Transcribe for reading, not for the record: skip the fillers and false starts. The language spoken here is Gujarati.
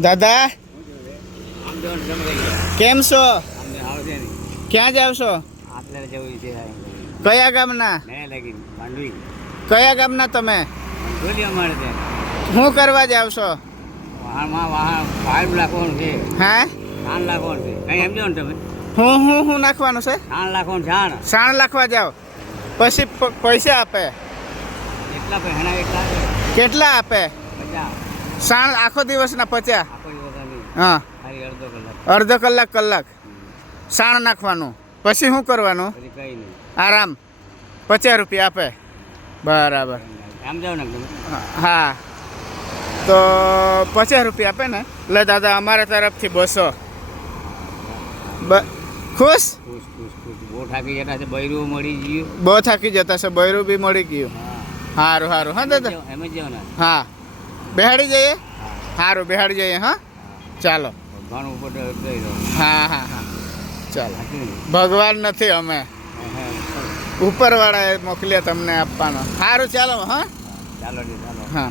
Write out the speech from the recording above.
દાદા કેમ છો? ક્યાં જાવ છો? કયા ગામના? કયા ગામના તમે? શું કરવા જાવ છો? હે હું નાખવાનું છે? સાણ નાખવા જાવ પછી પૈસા આપે? કેટલા આપે? સાણ આખો દિવસના 50? હા, અડધો કલાક સાણ નાખવાનું. પછી શું કરવાનું? આરામ. 50 રૂપિયા આપે. બરાબર. હા, તો 50 રૂપિયા આપે ને? એટલે દાદા અમારા તરફથી 200. ખુશ? બહુ થાકી જતા છે. બૈરું બી મળી ગયું. સારું હા દાદા. હા, બેહાડી જઈએ. સારું, બેહાડી જઈએ. હા, ચાલો. હા ચાલો. ભગવાન નથી, અમે ઉપરવાળાએ મોકલ્યા તમને આપવાનો. સારું, ચાલો. હા, ચાલો. હા.